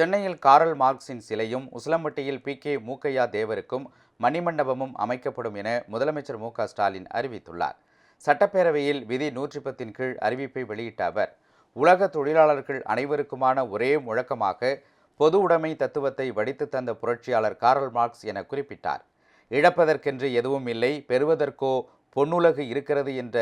சென்னையில் காரல் மார்க்சின் சிலையும் உசிலம்பட்டியில் பி. கே. மூக்கையா தேவருக்கும் மணிமண்டபமும் அமைக்கப்படும் என முதலமைச்சர் மு. ஸ்டாலின் அறிவித்துள்ளார். சட்டப்பேரவையில் விதி நூற்றி பத்தின் கீழ் அறிவிப்பை வெளியிட்ட அவர் உலக தொழிலாளர்கள் அனைவருக்குமான ஒரே முழக்கமாக பொது உடைமை தத்துவத்தை வடித்து தந்த புரட்சியாளர் காரல் மார்க்ஸ் என குறிப்பிட்டார். இழப்பதற்கென்று எதுவும் இல்லை பெறுவதற்கோ பொன்னுலகு இருக்கிறது என்ற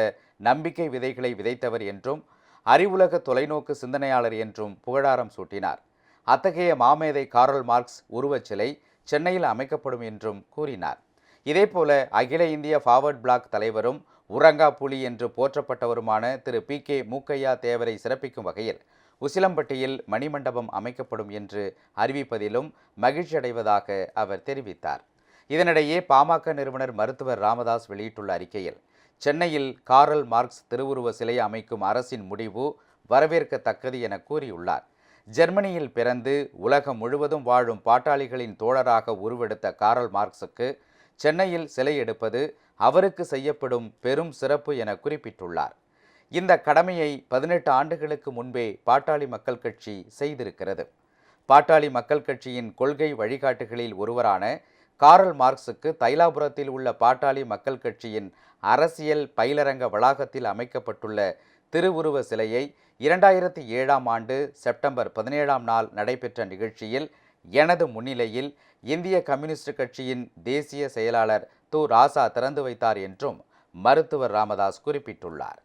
நம்பிக்கை விதைகளை விதைத்தவர் என்றும் அறிவுலக தொலைநோக்கு சிந்தனையாளர் என்றும் புகழாரம் சூட்டினார். அத்தகைய மாமேதை காரல் மார்க்ஸ் உருவச் சிலை சென்னையில் அமைக்கப்படும் என்றும் கூறினார். இதேபோல அகில இந்திய ஃபார்வர்ட் பிளாக் தலைவரும் உரங்கா புலி என்று போற்றப்பட்டவருமான திரு. பி. கே. மூக்கையா தேவரை சிறப்பிக்கும் வகையில் உசிலம்பட்டியில் மணிமண்டபம் அமைக்கப்படும் என்று அறிவிப்பதிலும் மகிழ்ச்சி அடைவதாக அவர் தெரிவித்தார். இதனிடையே பாமக நிறுவனர் மருத்துவர் ராமதாஸ் வெளியிட்டுள்ள அறிக்கையில் சென்னையில் காரல் மார்க்ஸ் திருவுருவ சிலை அமைக்கும் அரசின் முடிவு வரவேற்கத்தக்கது என கூறியுள்ளார். ஜெர்மனியில் பிறந்து உலகம் முழுவதும் வாழும் பாட்டாளிகளின் தோழராக உருவெடுத்த காரல் மார்க்ஸுக்கு சென்னையில் சிலை எடுப்பது அவருக்கு செய்யப்படும் பெரும் சிறப்பு என குறிப்பிட்டுள்ளார். இந்த கடமையை பதினெட்டு ஆண்டுகளுக்கு முன்பே பாட்டாளி மக்கள் கட்சி செய்திருக்கிறது. பாட்டாளி மக்கள் கட்சியின் கொள்கை வழிகாட்டுகளில் ஒருவரான காரல் மார்க்ஸுக்கு தைலாபுரத்தில் உள்ள பாட்டாளி மக்கள் கட்சியின் அரசியல் பயிலரங்க வளாகத்தில் அமைக்கப்பட்டுள்ள திருவுருவ சிலையை இரண்டாயிரத்தி ஏழாம் ஆண்டு செப்டம்பர் பதினேழாம் நாள் நடைபெற்ற நிகழ்ச்சியில் எனது முன்னிலையில் இந்திய கம்யூனிஸ்ட் கட்சியின் தேசிய செயலாளர் து ராசா திறந்து வைத்தார் என்றும் மருத்துவர் ராமதாஸ் குறிப்பிட்டுள்ளார்.